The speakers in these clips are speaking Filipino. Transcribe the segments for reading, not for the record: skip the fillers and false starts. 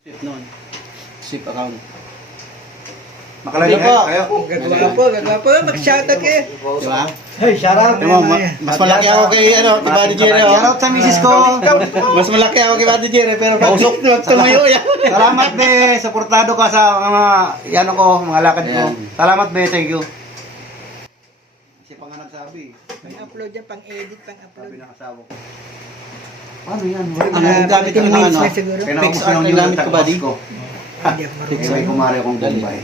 Sip noon. Sip account. Makalagay kayo. Gagawa po. Mag-shoutout kayo. Di ba? Hey, shoutout. Mas malaki ako kay Buddy Jerry. Shoutout sa misis ko. Mas malaki ako kay Buddy Jerry pero pausok na tumayo yan. Salamat be, suportado ka sa mga mga lakad ko. Ayan. Salamat be, thank you. Kasi pa nga nagsabi. Pang-upload yan, pang-edit, pang-upload. Sabi ng asawa ko. Paano yan? Ang gamit ko ng minutes ano? na siguro. Fix art ang gamit ko, Buddy. Hindi ako Sige, marunong. may kumari akong Bombay.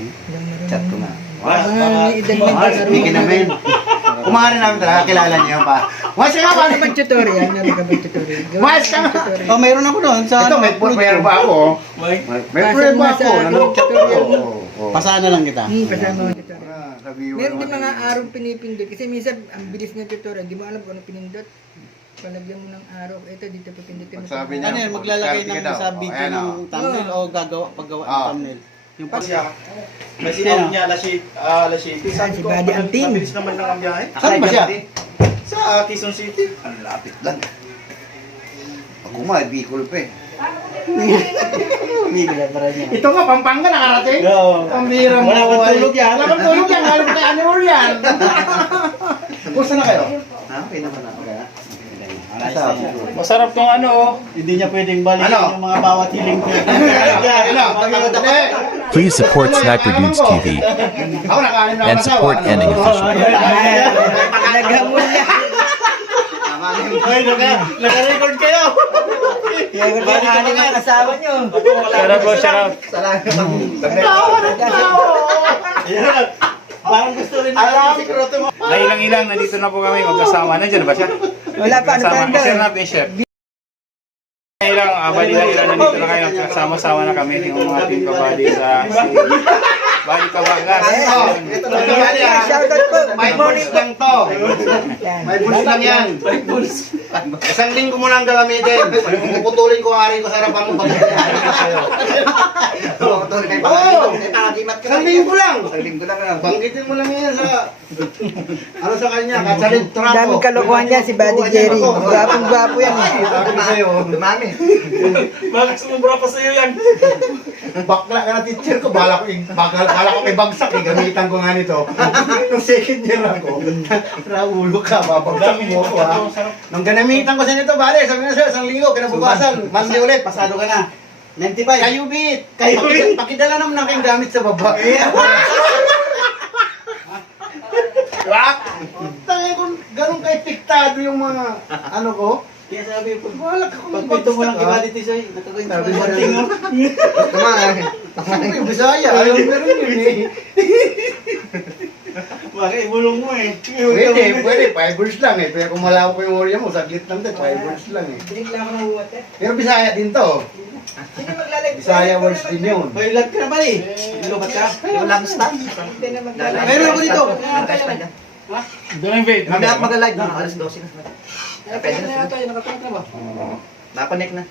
Chat ko na. Mga edad Speaking namin. Kumari namin talaga, kilala niyo pa. Mas ka nga Paano ba tutorial? Ano ka ba tutorial? Mas ka nga. Oh, mayroon ako doon sa Ito, may prayer ba ako? May prayer ba ako? Nanonood ko. Pasana lang kita. Kasama mo tutorial. Sabi mo Meron din naman. mga araw pinipindot. Kasi minsan, ang bilis ng tutorial. Di mo alam kung ano pinindot. Palagyan mo ng araw. Ito, dito pindutin mo. Pagsabi niya, Ano yan, maglalagay mag-copy ka ng daw. sa video Ayan, ng oh. thumbnail o paggawa ng thumbnail. Yung Kasi pag kasi sinabi niya alas 7. Si Buddy ang team. Mabilis naman lang ang biyahe. Saan ba siya? Sa Quezon City. Ang lapit lang. Ako nga, Bicol pa eh. Ito nga, Pampanga nakarating. Pambira mo. Wala kang tulog yan. Wala kang tulog yan. Halos kay Anor yan. Kumusta na kayo? Ha? Okay naman na. Masarap tong ano. hindi niya pwedeng balikin Ano? yung mga bawat hiling ko. Please support Sniper Dudes TV Ako nakalim na and support Ending Official. Naghamon niya. Ay, naka-record kayo. Yung anim ang asawa niyo. Sarap po, sarap. Ayan. Parang gusto rin na sikreto mo. Nailang-ilang, nandito na po kami. Magkasama. Nandiyan ba siya? Wala pa, ano pa Magkasama. ando? I-share natin, chef. Ilang, bali-ilang nandito na kayo. Nagsama-sama na kami. Yung ating kabali sa Bali Kabangas. Shoutout po. May bonus lang to. Yan. May bonus lang yan. Isang linggo mo lang gagamitin. Puputulin ko ang ari ko sa harapan mo. Oo! Isang linggo lang. Banggitin mo lang yan sa... Ano sa kanya? Katsalit trapo. Daming kalokohan yan si Buddy Jerry. Gwapong-gwapo yan eh. Dumami. Bakit sumubra pa sa'yo yan? Bakla ka na teacher ko. Bala ko kay bagsak. Gamitan ko nga nito. Nung second year ako. Raulo ka. Babagsak mo ako ha. Nung ganamitan ko sa nito, bale. Sabi na sir, isang linggo. Kinabukasan. Monday ulit. Pasado ka na. 95. Kayo bit! Pakidala naman ang kayong gamit sa baba. Tangin ko, ganun ka-epektado yung mga, ano ko. Kaya sabi ko, Wala ka kung pagpito mo lang kay Buddy Tisoy, natutuin ko yung marting mo. Yung Bisaya, ayaw meron yun eh. Bakit ibulong mo eh. Pwede, 5 words lang eh. Pero kung malawak ko yung orya mo, saglit lang din, 5 words lang eh. Drink lang ako ng water. Pero Bisaya din to. Sige, maglalag. Bisaya words din yun. Hoy, lag ka na pala eh. Lubat ka. Walang stand. Hindi na maglalag. Meron ako dito. Doon ang bait. mag-live na, alas 12 na. Pwede na tayo, nakatawa ka ba? Nakonek na.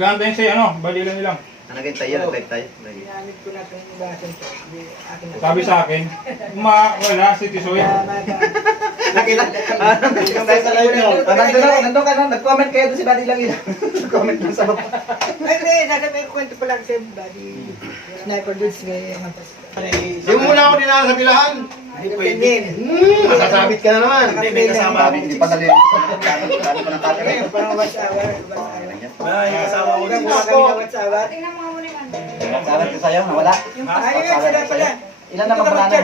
Gantayin sa'yo, ano? Bali lang ilang. Naging tayo, nag-live tayo. Ginamit ko na itong basin ko. Hindi, akin na. Sabi sa akin, wala si Tisoy. Nakita. Tayo sa live nyo. Nandun ka na, nag-comment kayo doon si Buddy lang yun. Nag-comment lang sa baba. Ay, hindi. Sasabihin ko kwento pa lang sa Buddy. Sniper Dudes ngayon. Yung muna ako dinala sa bilahan. Ay, pwede. Masasabit ka na naman. May kasama Hindi pa dali. Dali pa ng camera yun. Parang watch hour. Ay, kasama ko Wala mo kami na watch hour. Sabi ko sa'yo, nawala. Ay, yun, sila pala. Ilan na bang wala na?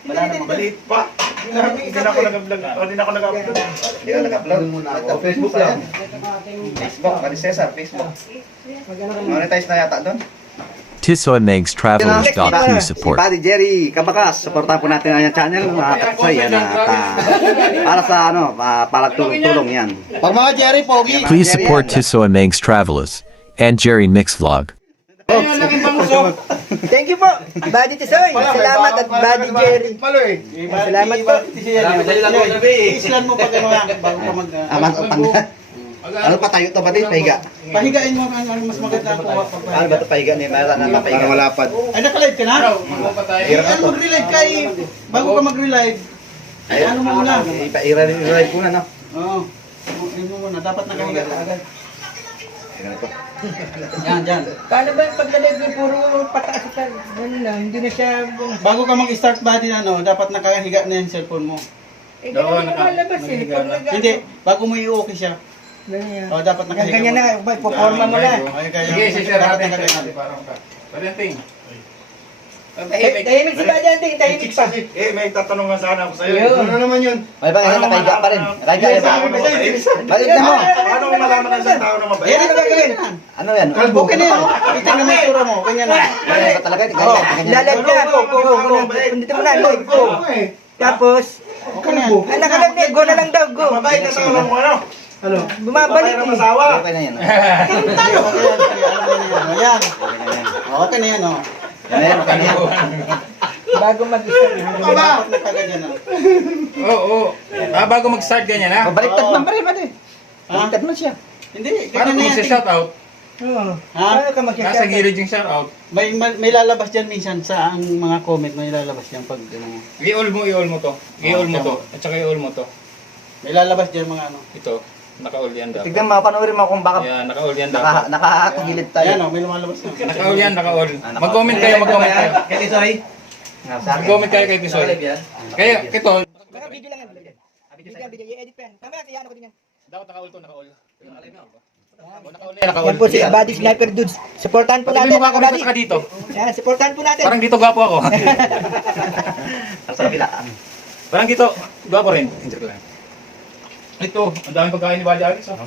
Wala na. Maliit pa. Hindi na ako nag-vlog. Hindi na ako nag-upload. Hindi ka nag-upload muna ako. Facebook lang. Facebook, Buddy Cesar, Facebook. Monetize na yata doon. TisoyMegsTravelers.p Si support. Buddy Jerry Kabakas, supportan po natin ang channel mga kapsay yan para sa ano, palagtulong yan. Pag mga Jerry Pogi. Please support TisoyMegsTravelers and Jerry Mix Vlog. Thank you po, Buddy Tisoy. Salamat at Buddy Jerry. Salamat po. Islan mo pag bago ka mag... Ano pa tayo to ba din? Pahiga. Pahigain mo ang mas maganda ang kuha pag Ano ba to pahiga ni Mara na pahiga? Para malapad. Ay, naka-live ka na? Ano mag-relive ka eh. Bago ka mag-relive. Ay, ano mo muna? I-relive ko na no. Oo. Ano mo muna? Dapat nakahiga ka agad. Yan, yan. Paano ba yung paglalag niya puro pataas sa ano lang, hindi na siya... Bago ka mag-start body dapat nakahiga na yung cellphone mo. Eh, Oo, ganyan naka- lumalabas eh. nakahiga Pag na. nag- Hindi, bago mo i-okay siya. Ganyan. Dapat nakahiga Ganyan mo. na, ipoporma mo na. Ay, kaya, Sige, share dapat natin. nakahiga natin. Parenting. Tahimik si Badyante, tahimik pa. May tatanungan sana ako sa'yo. Yun. Ano naman yun? May ba nakahiga pa rin? Nakahiga Yes, pa. sabi mo sa'yo, Bakit na mo? Paano mo malaman ng isang tao na mabait? Ayan, ano gagawin? Ano yan? Kalbo. Okay na yun. Ito na may tura mo. Kanya na. Ganyan ba talaga? Ganyan, ganyan. Lalag ka. Go. Dito mo na, live, go. Tapos, Okay na yan. nakalag niya, go na lang daw, go. Mabait na tao mo ano? Ano? Bumabalik Babae na eh. masawa. Okay na yan. Tayo. Ayan. Okay na yan. Yan na yan, okay na yan. Bago mag-start. Dapat nakaganyan na. Oo. Bago mag-start ganyan ha? Baliktad man pa rin, pati. Ha? Baliktad man siya. Hindi, Paano ganyan kung na yan. magsa-shoutout? Oo. Ha? Paano ka Nasa mag-shoutout? gilid yung shoutout. May lalabas dyan minsan sa ang mga comment, may lalabas dyan pag ano. I-all mo to. I-all mo to. At saka i-all mo to. May lalabas dyan mga ano. Ito. Naka-all yan dapat. Tignan mo, panoorin mo kung baka Yan, naka-all yan dapat. nakakagilid tayo. Ayan may lumalabas na. Naka-all yan, naka-all. Mag-comment kayo, mag-comment kayo. Kaya Soy? Mag-comment kayo kay Tisoy. Kaya, ito. Mga video lang yan. Video, i-edit pa yan. Mamaya, kaya ano ko din yan. Dapat naka-all to, naka-all. Naka-all yan, Yan naka-all. po si Body Sniper Dudes. Supportahan po Pati natin. mo mga makakomment buddy. ka dito. Yan, supportahan po natin. Parang dito gwapo ako. Sa kabila. Parang dito, gwapo rin. Joke lang. Ito, ang daming pagkain ni Bali Alex. Oh.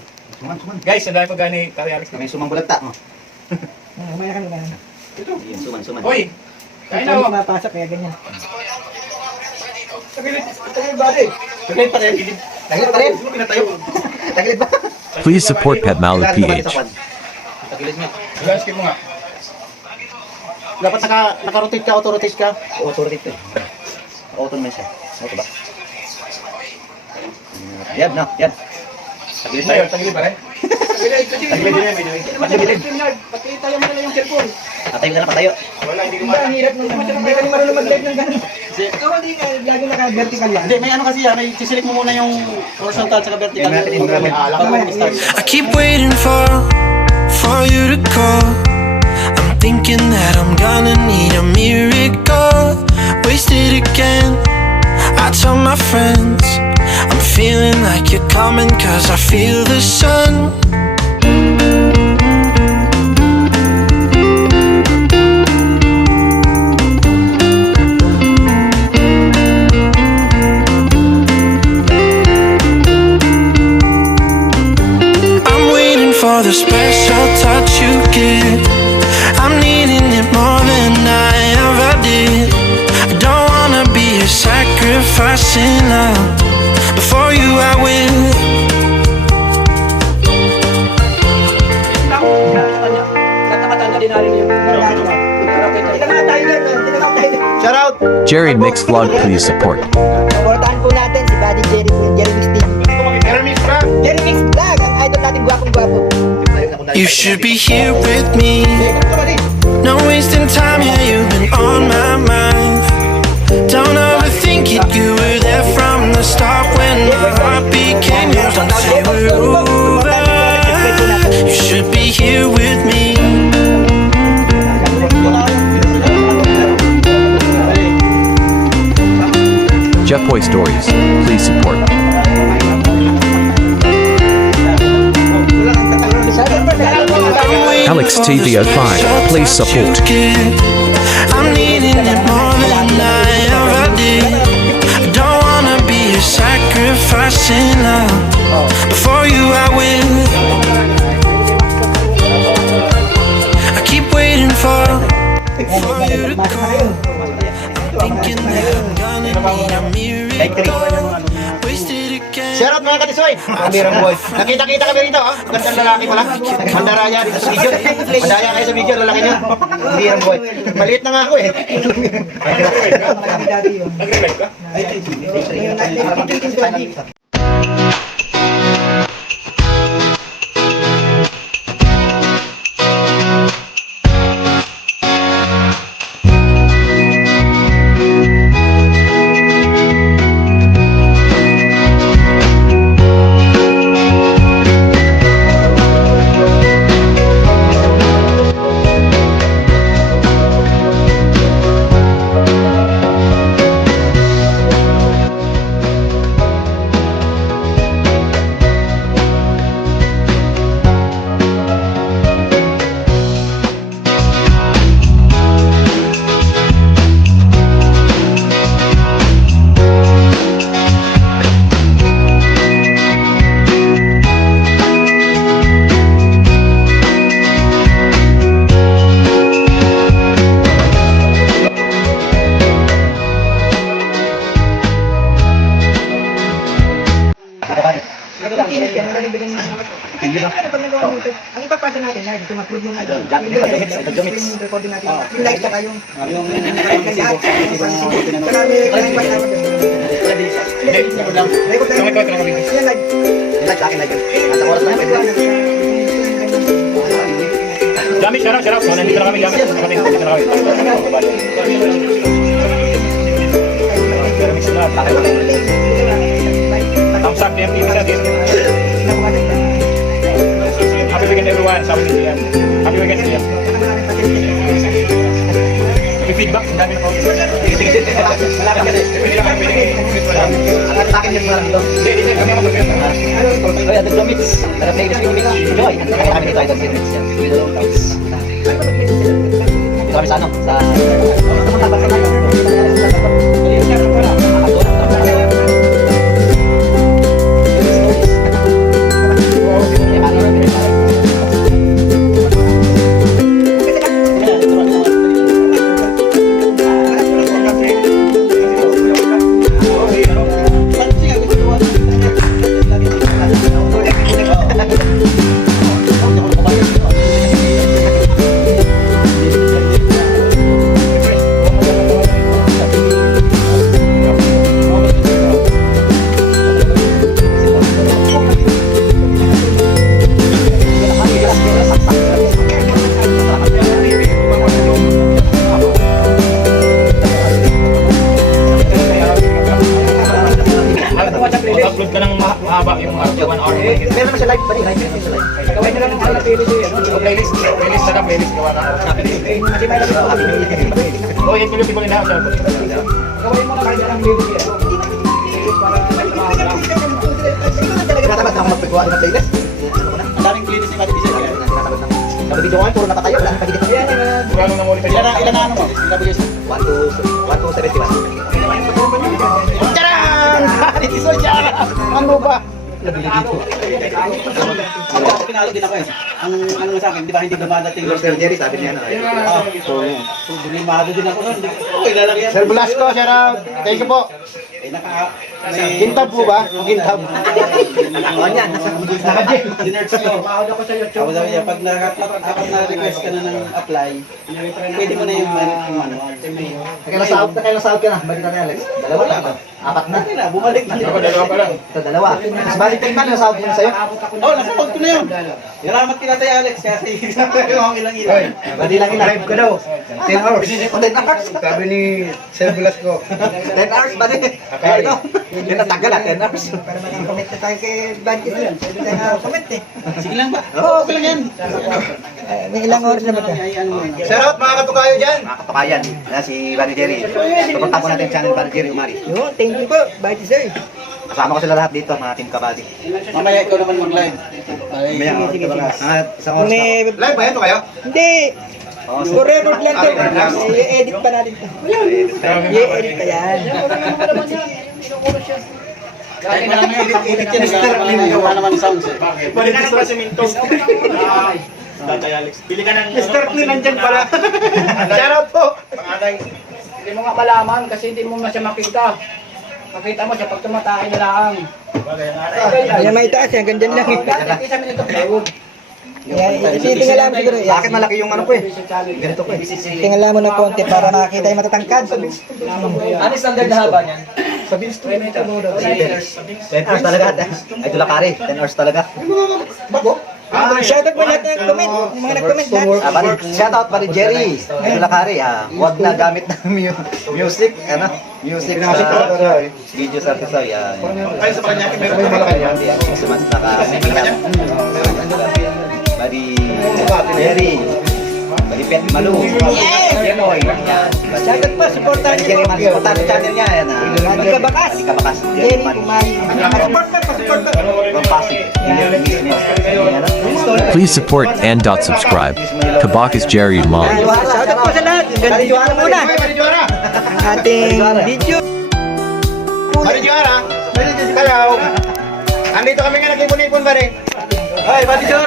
Guys, ang daming pagkain ni Tari Alex. May sumang bulata. Mamaya kami na. Yan, suman. Hoy! Kain na Hindi ako. mapasok, kaya ganyan. Tagilid pa rin. Tagilid pa rin. Tagilid pa. Please support Pet Malu PH. Tagilid mo. Skip mo nga. Dapat naka-rotate ka, auto-rotate ka. Auto-rotate eh. Auto naman siya. Auto ba? Yan, no? Yan. Tagilid tayo. Tagilid pa rin. Pakitayo mo na lang yung cellphone. Patayo ka na, patayo. Ang hirap nung hindi ka marunong mag-live ng gano'n. Ikaw hindi ka, lagi naka-vertical yan. Hindi, may ano kasi may sisilik mo muna yung horizontal at vertical. Yan natin yung Pag may alak ka, mag-start. I keep waiting for you to call. I'm thinking that I'm gonna need a miracle. Wasted again. I tell my friends I'm feeling like you're coming 'cause I feel the sun. I'm waiting for the special touch you give. I'm needing it more than I ever did. I don't wanna be a sacrifice in love. Before you I will. Shout out! Jerry Mix Vlog, please support. Supportahan po natin si Buddy Jerry Mix TV. Jeremy ka! Jerry Mix Vlog, ang idol natin gwapong-gwapo. You should be here with me. No wasting time, yeah, you've been on my mind. Don't overthink it, you were there from the start when my heart became yours. Don't say we're over. You should be here with me. Jeff Boy Stories, please support. Alex TV05, please support. I'm needing it more than I ever did. I don't wanna be a sacrifice in love. Before you I will. I keep waiting for you to call. Thinking that I'm gonna need a miracle. Wasted again. Shout out mga katisoy! Kamirang boy. Nakita-kita kami rito, oh. Gandang lalaki pala. Mandaraya dito sa video. Mandaya kayo sa video, lalaki niyo. Kamirang boy. Maliit na nga ako eh. Marami dati yun. Nag-relive ka? Ngayon, Leonard, ito ma-prove yung Jomits. yung recording natin. Yung live saka yung Yung record lang. Yan live. Like sa akin like. Sa oras na yun. Gamit, sarap. So, nandito na kami, gamit. Nandito na kami. Thumbs up, DMTV sa din. Happy weekend everyone. Sabi ni Liam. Happy weekend Liam. May feedback, ang dami na po. Sa akin yung parang ito. Ay, Idol Jomits. Tara, playlist ko Jomits. Enjoy. Kami dito, Idol Jomits. Dito kami sa ano? Sa... Upload ka ng mahaba yung 1 hour. Meron naman sa live pa rin. Gawin nyo lang ang pala playlist yun. Playlist na playlist gawa na. Oh, yung tuloy ko na ako. Gawin mo na kayo ng playlist yun. Playlist para Tinatamad na ako magpagawa ng playlist. Ang daming playlist ni Pati Diesel. Sa video ko, puro nakatayo. Wala nang pagigit. Kurang na muli pa Ilan na ano mo? 1 to 71. Charang! Dito so charang! Ano ba? Pinalo din ako eh. Ang ano sa akin, di ba hindi dumadating yung Sir Jerry, sabi niya na. So, dumimado din ako nun. Okay, lalagyan. Sir Velasco, shout out. Thank you po. Eh, Kintab po ba? Kintab. Ano yan? Dinerts ko. Ako sabi niya, pag na-request ka na ng apply, pwede mo na yung manual. Kailan sahod ka na? Balik na ni Alex. Dalawa na. Apat na. Okay na, bumalik na. Ako, dalawa pa lang. Ito, dalawa. Mas balik ka na sahod mo sa'yo. Oo, nasapag ko na yun. Salamat kita tayo, Alex. Kasi yung ilang-ilang. Pwede lang live ka daw. 10 hours. 10 hours. Sabi ni Sir Velasco. 10 hours ba din? Ito, yun ang tagal 10 hours. para mag-comment na tayo kay Bandit yun. Pwede tayo na-comment eh. Sige lang ba? Oo, okay lang yan. May ilang oras na ba ito? Shout out mga katukayo dyan. Mga katukayan, si Buddy Jerry. Suporta po natin yung channel Buddy Jerry Umari. Yun, thank you po. Bandit sir. Kasama ko sila lahat dito, mga team kabady. Mamaya ikaw naman mag-live. Sige. Isang oras na. Live ba ito kayo? Hindi. Forever lang to. I-edit pa natin to. I-edit pa yan. Kahit na lang edit yan, wala naman sounds eh. Pwede na naman si Minto. Tatay Alex. Pili ka ng... Mr. Clean nandyan pala. Shout out po. Hindi mo nga malaman kasi hindi mo na siya makita. Makita mo siya pag tumatahay na lang. Ayan, may itaas yan. Ganyan lang. Dati sa minute of plywood. Yan, tingala mo siguro. Sa akin malaki yung ano ko eh. Ganito ko eh. Tingala mo ng konti para nakakita yung matatangkad. Ano standard na haba niyan? 10 hours talaga. Ay, tulakari. 10 hours talaga. Shoutout po lahat ng comment. Yung mga nag-comment lahat. Shoutout pa rin Jerry. Ay, tulakari. Huwag na gamit ng music. Ano? Music sa video sa episode. Ay, sa kanya, meron ba yung malaki yan? Mas naka-sinigang. Bari Jerry. Bari Pet Malu. Yemoy. Shoutout po, supportahan niyo Jerry po. Malu. Supportan yung channel niya. Balik Kabakas. Balik Kabakas. Jerry Umay. Support pa, support pa. From Pasig. Please support and subscribe. Kabakas Jerry Mom. Shoutout po sa lahat. Ganito na muna. Ang ating video. Marijuana. Hello. Andito kami nga nag-ipon-ipon ba rin? Ay, Buddy Jor!